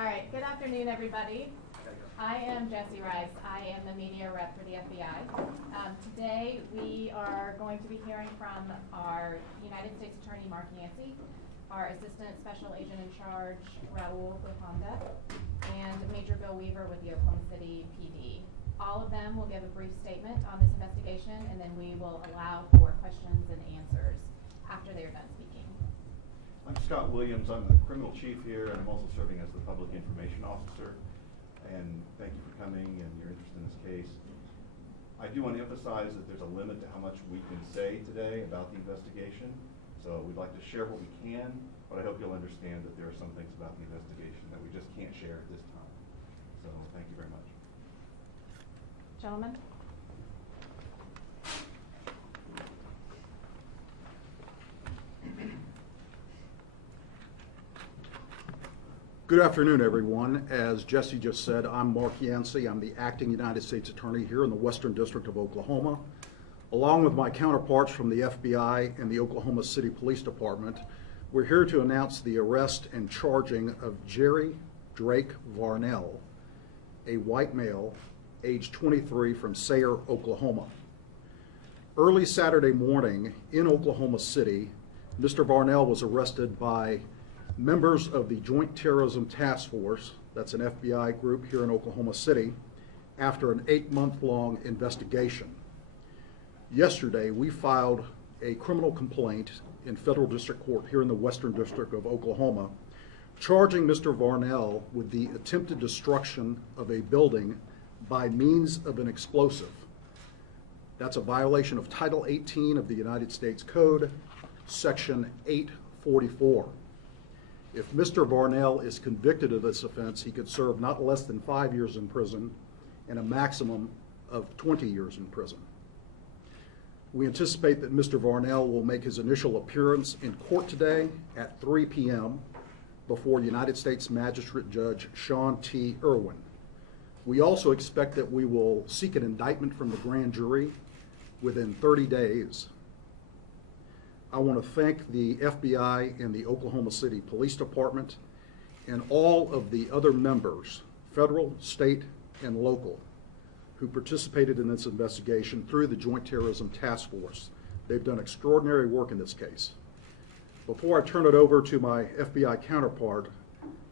All right, good afternoon, everybody. I am Jessie Rice. I am the media rep for the FBI. Today, we are going to be hearing from our United States Attorney, Mark Yancey, our Assistant Special Agent in Charge, Raul Gojanda, and Major Bill Weaver with the Oklahoma City PD. All of them will give a brief statement on this investigation, and then we will allow for questions and answers after they are done speaking. I'm Scott Williams. I'm the criminal chief here, and I'm also serving as the public information officer. And thank you for coming and your interest in this case. I do want to emphasize that there's a limit to how much we can say today about the investigation. So we'd like to share what we can, but I hope you'll understand that there are some things about the investigation that we just can't share at this time. So thank you very much. Gentlemen? Good afternoon, everyone. As Jesse just said, I'm Mark Yancey. I'm the acting United States Attorney here in the Western District of Oklahoma. Along with my counterparts from the FBI and the Oklahoma City Police Department, we're here to announce the arrest and charging of Jerry Drake Varnell, a white male, age 23, from Sayre, Oklahoma. Early Saturday morning in Oklahoma City, Mr. Varnell was arrested by members of the Joint Terrorism Task Force, that's an FBI group here in Oklahoma City, after an 8-month-long investigation. Yesterday, we filed a criminal complaint in federal district court here in the Western District of Oklahoma, charging Mr. Varnell with the attempted destruction of a building by means of an explosive. That's a violation of Title 18 of the United States Code, Section 844. If Mr. Varnell is convicted of this offense, he could serve not less than 5 years in prison and a maximum of 20 years in prison. We anticipate that Mr. Varnell will make his initial appearance in court today at 3 p.m. before United States Magistrate Judge Sean T. Irwin. We also expect that we will seek an indictment from the grand jury within 30 days. I want to thank the FBI and the Oklahoma City Police Department and all of the other members, federal, state, and local, who participated in this investigation through the Joint Terrorism Task Force. They've done extraordinary work in this case. Before I turn it over to my FBI counterpart,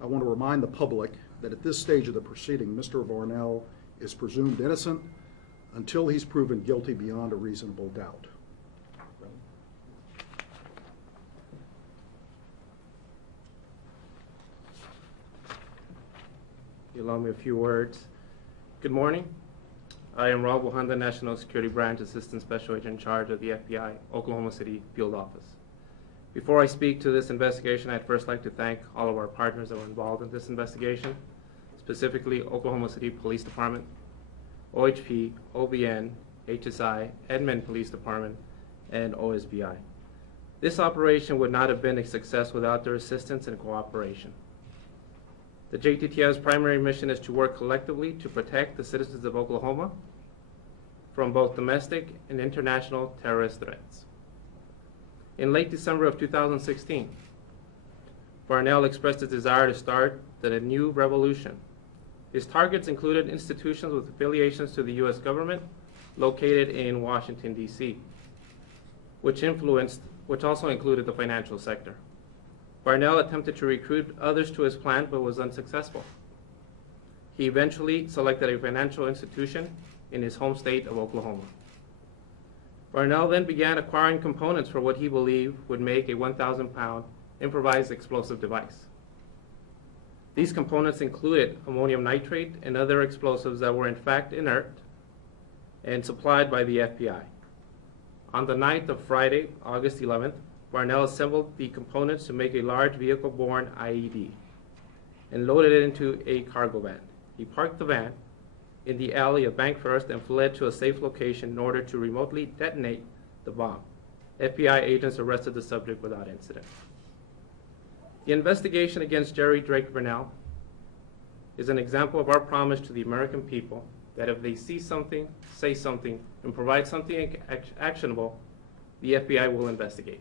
I want to remind the public that at this stage of the proceeding, Mr. Varnell is presumed innocent until he's proven guilty beyond a reasonable doubt. You allow me a few words. Good morning. I am Raul Gojanda, National Security Branch Assistant Special Agent in Charge of the FBI, Oklahoma City Field Office. Before I speak to this investigation, I'd first like to thank all of our partners that were involved in this investigation, specifically Oklahoma City Police Department, OHP, OBN, HSI, Edmond Police Department, and OSBI. This operation would not have been a success without their assistance and cooperation. The JTTF's primary mission is to work collectively to protect the citizens of Oklahoma from both domestic and international terrorist threats. In late December of 2016, Varnell expressed his desire to start a new revolution. His targets included institutions with affiliations to the U.S. government located in Washington, D.C., which also included the financial sector. Varnell attempted to recruit others to his plan but was unsuccessful. He eventually selected a financial institution in his home state of Oklahoma. Varnell then began acquiring components for what he believed would make a 1,000-pound improvised explosive device. These components included ammonium nitrate and other explosives that were in fact inert and supplied by the FBI. On the night of Friday, August 11th, Varnell assembled the components to make a large vehicle-borne IED and loaded it into a cargo van. He parked the van in the alley of Bank First and fled to a safe location in order to remotely detonate the bomb. FBI agents arrested the subject without incident. The investigation against Jerry Drake Varnell is an example of our promise to the American people that if they see something, say something, and provide something actionable, the FBI will investigate.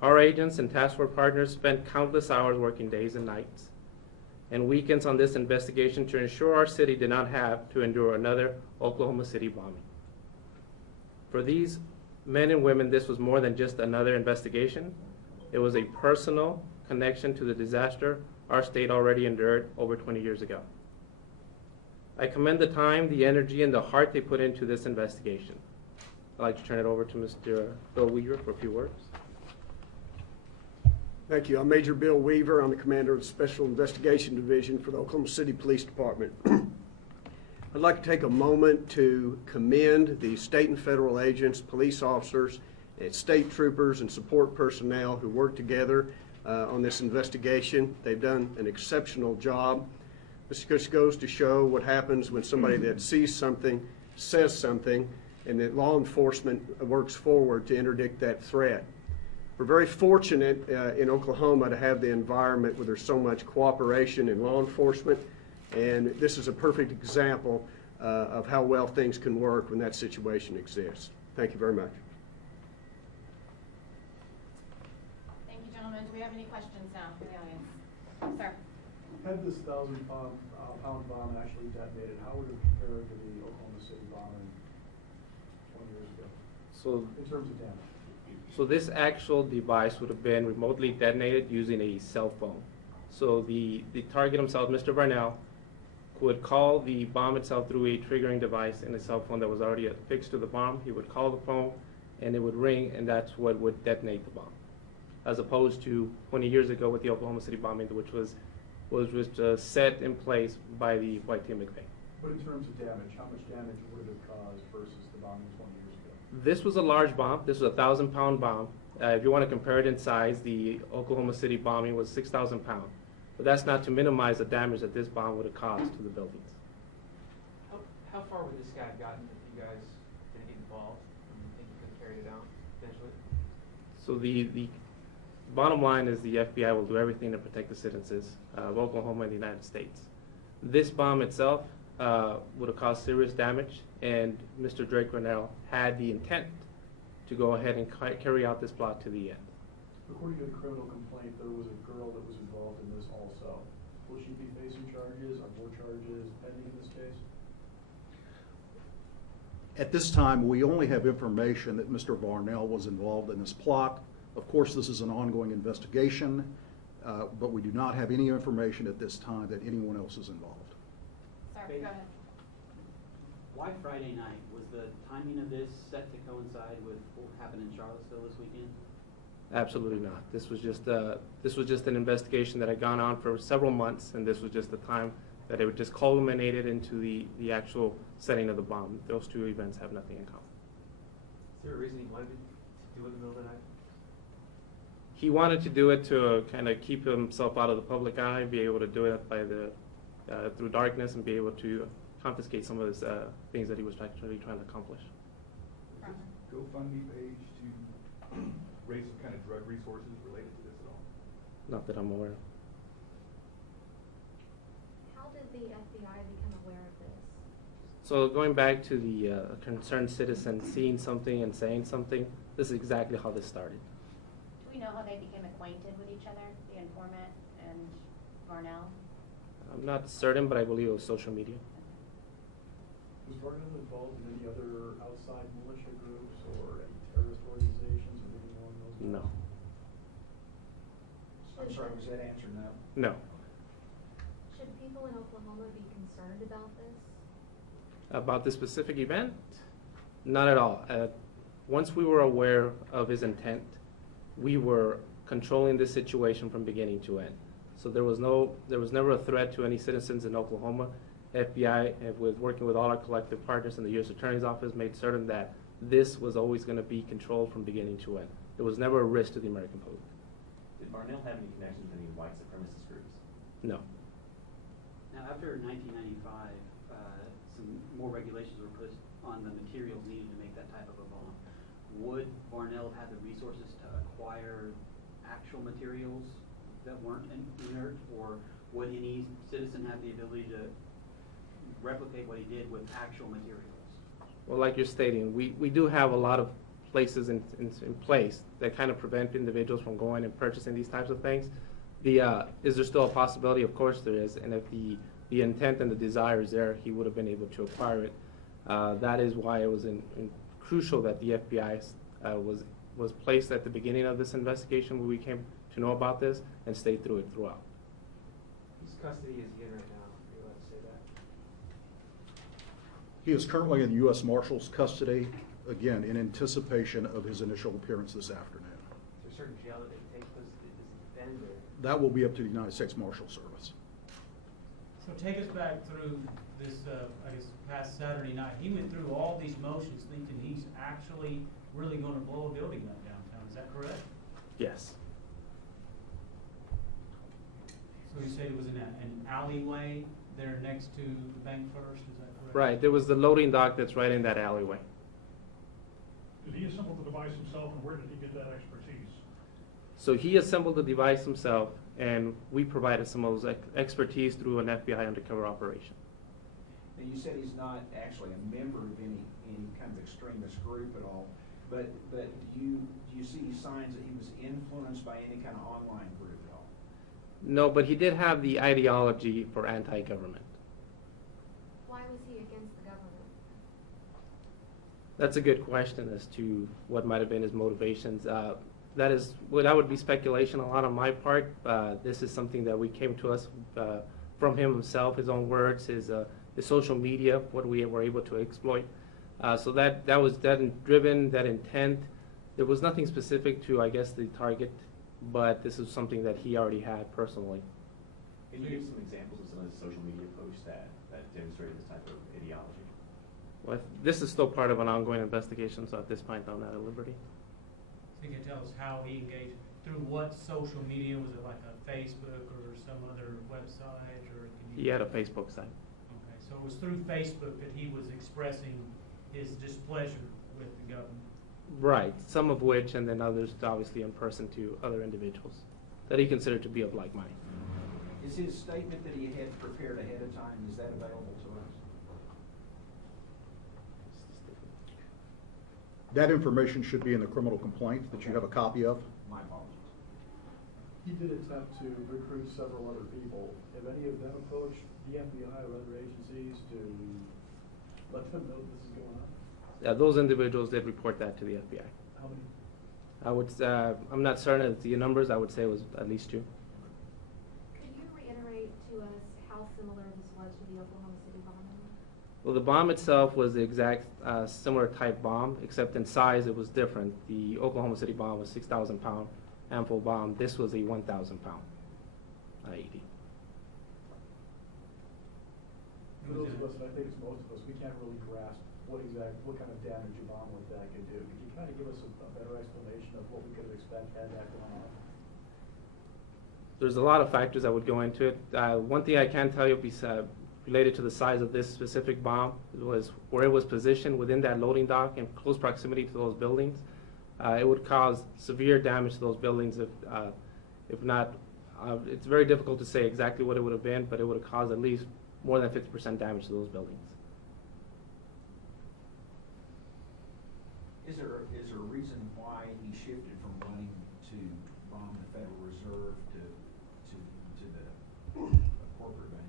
Our agents and task force partners spent countless hours working days and nights and weekends on this investigation to ensure our city did not have to endure another Oklahoma City bombing. For these men and women, this was more than just another investigation. It was a personal connection to the disaster our state already endured over 20 years ago. I commend the time, the energy, and the heart they put into this investigation. I'd like to turn it over to Mr. Bill Weaver for a few words. Thank you. I'm Major Bill Weaver. I'm the commander of the Special Investigation Division for the Oklahoma City Police Department. I'd like to take a moment to commend the state and federal agents, police officers, and state troopers and support personnel who worked together on this investigation. They've done an exceptional job. This just goes to show what happens when somebody that sees something says something, and that law enforcement works forward to interdict that threat. We're very fortunate in Oklahoma to have the environment where there's so much cooperation in law enforcement, and this is a perfect example of how well things can work when that situation exists. Thank you very much. Thank you, gentlemen. Do we have any questions now from the audience? Sir? Had this 1,000-pound bomb actually detonated, how would it compare to the Oklahoma City bombing 20 years ago So, in terms of damage? so this actual device would have been remotely detonated using a cell phone. So the target himself, Mr. Varnell, would call the bomb itself through a triggering device in a cell phone that was already affixed to the bomb. He would call the phone, and it would ring, and that's what would detonate the bomb. As opposed to 20 years ago with the Oklahoma City bombing, which was set in place by the white team McVeigh. But in terms of damage, how much damage would it have caused versus the bombing 20 years ago? This was a large bomb. This was a 1,000-pound bomb. If you want to compare it in size, the Oklahoma City bombing was 6,000 pounds. But that's not to minimize the damage that this bomb would have caused to the buildings. How far would this guy have gotten if you guys didn't get involved? Do you think you could have carried it out eventually? So the bottom line is the FBI will do everything to protect the citizens of Oklahoma and the United States. This bomb itself would have caused serious damage, and Mr. Drake Varnell had the intent to go ahead and carry out this plot to the end. According to the criminal complaint, there was a girl that was involved in this also. Will she be facing charges? Are more charges pending in this case? At this time, we only have information that Mr. Varnell was involved in this plot. Of course, this is an ongoing investigation, but we do not have any information at this time that anyone else is involved. Sir, Okay. go ahead. Why Friday night? Was the timing of this set to coincide with what happened in Charlottesville this weekend? Absolutely not. This was just an investigation that had gone on for several months, and this was just the time that it just culminated into the actual setting of the bomb. Those two events have nothing in common. Is there a reason he wanted to do it in the middle of the night? He wanted to do it to kind of keep himself out of the public eye, be able to do it by through darkness, and be able to confiscate some of his things that he was actually trying to accomplish. Roger. GoFundMe page to raise some kind of drug resources related to this at all? Not that I'm aware of. How did the FBI become aware of this? So going back to the concerned citizen seeing something and saying something, this is exactly how this started. Do we know how they became acquainted with each other, the informant and Varnell? I'm not certain, but I believe it was social media. Was Varnell involved in any other outside militia groups or any terrorist organizations or anything along those lines? No. I'm sorry, was that answer no? No. Should people in Oklahoma be concerned about this? About this specific event? Not at all. Once we were aware of his intent, we were controlling this situation from beginning to end. So there was never a threat to any citizens in Oklahoma. FBI, with working with all our collective partners in the U.S. Attorney's Office, made certain that this was always going to be controlled from beginning to end. There was never a risk to the American public. Did Varnell have any connections with any white supremacist groups? No. Now, after 1995, some more regulations were put on the materials needed to make that type of a bomb. Would Varnell have the resources to acquire actual materials that weren't inert, or would any citizen have the ability to replicate what he did with actual materials? Well, like you're stating, we do have a lot of places in place that kind of prevent individuals from going and purchasing these types of things. Is there still a possibility? Of course there is, and if the intent and the desire is there, he would have been able to acquire it. That is why it was crucial that the FBI was placed at the beginning of this investigation when we came to know about this and stayed through it throughout. Whose custody is he in right now? Are you allowed to say that? He is currently in the U.S. Marshal's custody, again, in anticipation of his initial appearance this afternoon. Is there a certain jail that they take those, does he defend or? That will be up to the United States Marshal Service. So take us back through this, I guess, past Saturday night. He went through all these motions thinking he's actually really gonna blow a building up downtown. Is that correct? Yes. So you said it was in an alleyway there next to the Bank First, is that correct? Right. There was the loading dock that's right in that alleyway. Did he assemble the device himself, and where did he get that expertise? So he assembled the device himself, and we provided some of those expertise through an FBI undercover operation. Now, you said he's not actually a member of any kind of extremist group at all, but do you see signs that he was influenced by any kind of online group at all? No, but he did have the ideology for anti-government. Why was he against the government? That's a good question as to what might have been his motivations. That would be speculation a lot on my part. This is something that we came to us from him himself, his own words, his social media, what we were able to exploit. So that was driven, that intent. There was nothing specific to, I guess, the target, but this is something that he already had personally. Can you give some examples of some of the social media posts that demonstrated this type of ideology? Well, this is still part of an ongoing investigation, so at this point I'm not at liberty. So you can tell us how he engaged, through what social media? Was it like a Facebook or some other website, or can you? He had a Facebook site. Okay, so it was through Facebook that he was expressing his displeasure with the government. Right, some of which, and then others obviously in person to other individuals that he considered to be of like mind. Is his statement that he had prepared ahead of time, is that available to us? That information should be in the criminal complaint that you have a copy of. My apologies. He did attempt to recruit several other people. Have any of them approached the FBI or other agencies to let them know this is going on? Yeah, those individuals did report that to the FBI. How many? I'm not certain of the numbers. I would say it was at least 2. Could you reiterate to us how similar this was to the Oklahoma City bombing? Well, the bomb itself was the exact similar type bomb, except in size it was different. The Oklahoma City bomb was 6,000 pound ample bomb. This was a 1,000 pound IED. For those of us, and I think it's most of us, we can't really grasp what kind of damage a bomb like that can do. Could you kind of give us a better explanation of what we could expect had that gone on? There's a lot of factors that would go into it. One thing I can tell you related to the size of this specific bomb was where it was positioned within that loading dock in close proximity to those buildings. It would cause severe damage to those buildings if not, it's very difficult to say exactly what it would have been, but it would have caused at least more than 50% damage to those buildings. Is there a reason why he shifted from wanting to bomb the Federal Reserve to the corporate bank?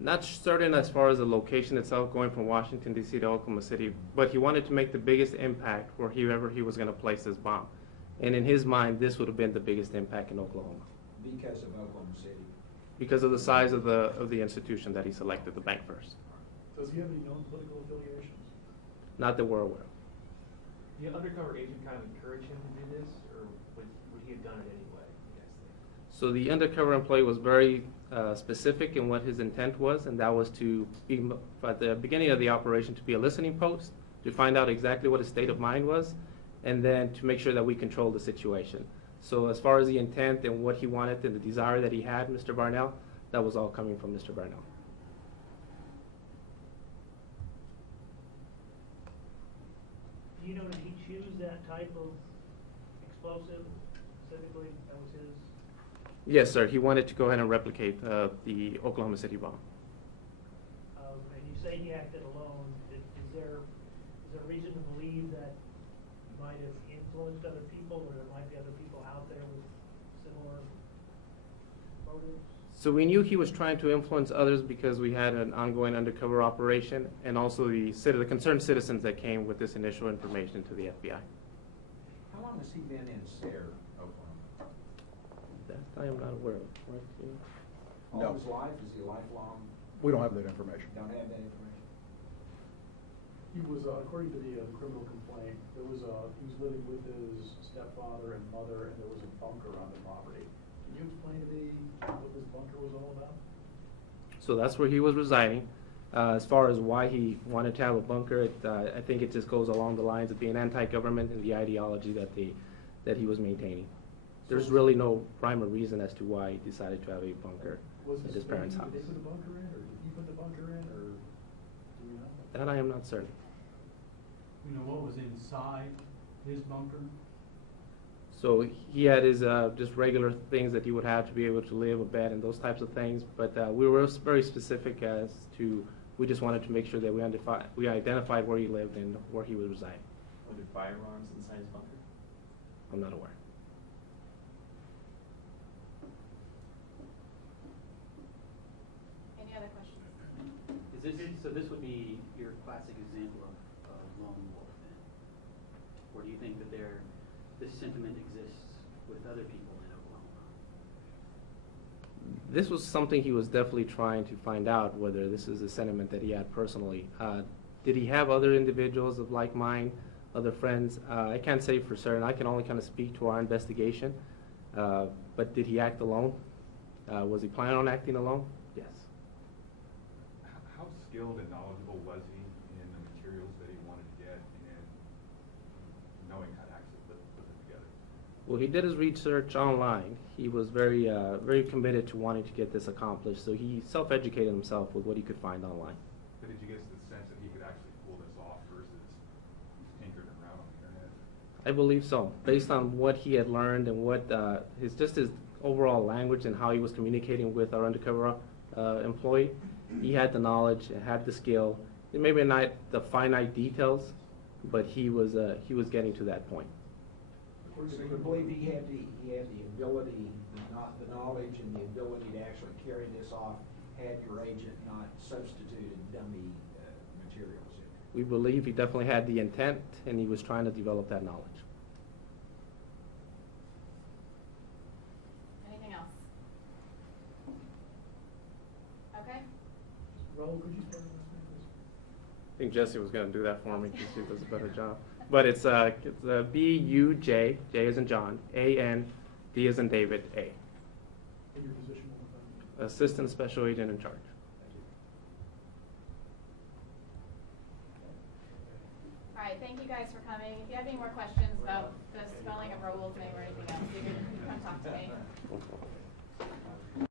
Not certain as far as the location itself, going from Washington, D.C. to Oklahoma City, but he wanted to make the biggest impact wherever he was going to place this bomb. And in his mind, this would have been the biggest impact in Oklahoma. Because of Oklahoma City? Because of the size of the institution that he selected, the Bank First. Does he have any known political affiliations? Not that we're aware of. The undercover agent kind of encouraged him to do this, or would he have done it anyway, you guys think? So the undercover employee was very specific in what his intent was, and that was to be, at the beginning of the operation, to be a listening post, to find out exactly what his state of mind was, and then to make sure that we control the situation. So as far as the intent and what he wanted and the desire that he had, Mr. Varnell, that was all coming from Mr. Varnell. Do you know, did he choose that type of explosive specifically? That was his? Yes, sir. He wanted to go ahead and replicate the Oklahoma City bomb. And you say he acted alone. Is there reason to believe that he might have influenced other people, or there might be other people out there with similar So we knew he was trying to influence others because we had an ongoing undercover operation, and also the concerned citizens that came with this initial information to the FBI. How long has he been in Sayre, Oklahoma? That I am not aware of. What, you know? All No. his life? Is he lifelong? We don't have that information. Don't have that information? He was, according to the criminal complaint, he was living with his stepfather and mother, and there was a bunker on the property. Can you explain to me what this bunker was all about? So that's where he was residing. As far as why he wanted to have a bunker, I think it just goes along the lines of being anti-government and the ideology that he was maintaining. There's really no rhyme or reason as to why he decided to have a bunker at his parents' house. Did they put a bunker in, or did he put the bunker in, or do we know? That I am not certain. You know what was inside his bunker? So he had his just regular things that he would have to be able to live, a bed and those types of things. But we were very specific as to, we just wanted to make sure that we identified where he lived and where he was residing. Were there firearms inside his bunker? I'm not aware. Any other questions? So this would be your classic example of lone wolf then? Or do you think that this sentiment exists with other people in Oklahoma? This was something he was definitely trying to find out, whether this is a sentiment that he had personally. Did he have other individuals of like mind, other friends? I can't say for certain. I can only kind of speak to our investigation. But did he act alone? Was he planning on acting alone? Yes. How skilled and knowledgeable was he in the materials that he wanted to get and knowing how to actually put them together? Well, he did his research online. He was very, very committed to wanting to get this accomplished, so he self-educated himself with what he could find online. But did you get the sense that he could actually pull this off versus tinkering around on the internet? I believe so, based on what he had learned and what his overall language and how he was communicating with our undercover employee. He had the knowledge, had the skill. Maybe not the finite details, but he was getting to that point. So you believe he had the ability, the knowledge and the ability to actually carry this off had your agent not substituted dummy materials in it? We believe he definitely had the intent, and he was trying to develop that knowledge. Anything else? Okay. Raul, could you spell this name, please? I think Jesse was going to do that for me because he does a better job. But it's B-U-J, J as in John, A-N, D as in David, A. And your position on the phone? Assistant Special Agent in charge. All right, thank you guys for coming. If you have any more questions about the spelling of Raul's name or anything else, you can come talk to me.